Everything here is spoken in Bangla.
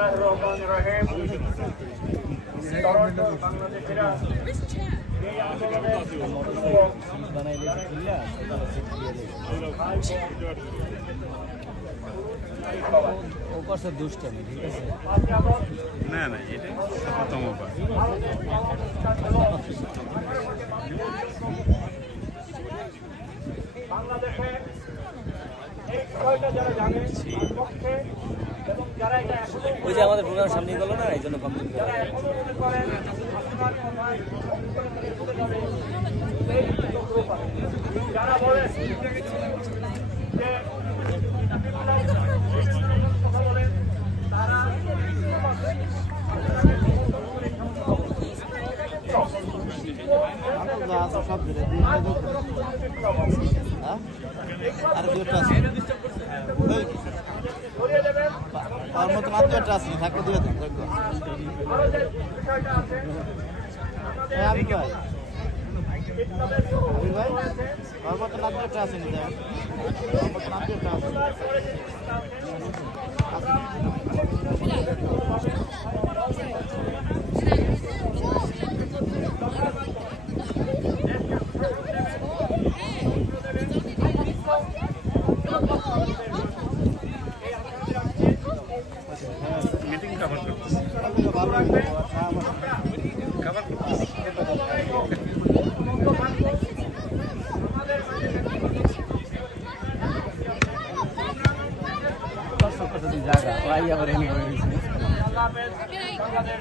বিসমিল্লাহির রহমানির রহিম। টরন্টো বাংলাদেশিরা এই আন্দোলনের ও করছে দুষ্টামি, ঠিক আছে? না না, এটা সফলতম উপায়। বাংলাদেশে এই বিষয়টা যারা জানে পক্ষে এবং যারা এটা এখনো ওই যে আমাদের প্রোগ্রাম সামনে গেল না, এই জন্য কমপ্লিট করে যারা এখনো মনে করেন আপনার কথায় ভুলে যাবে সেই গ্রুপ আছে। যারা বলেন যে কথা বলেন তারা সব আর দুটো আছে, ওর মতো মাত্র একটা আছে, থাকলে দিয়ে দেন। আমি ভাই ভাই ওর মতো মাত্র একটা আছে, ওর মতো মাত্র একটা আছে। মিটিং কভার করতেছি। কভার করতেছি। জায়গা ওই আবার এনে করে দিয়েছে। আল্লাহ হাফেজ। বাংলাদেশ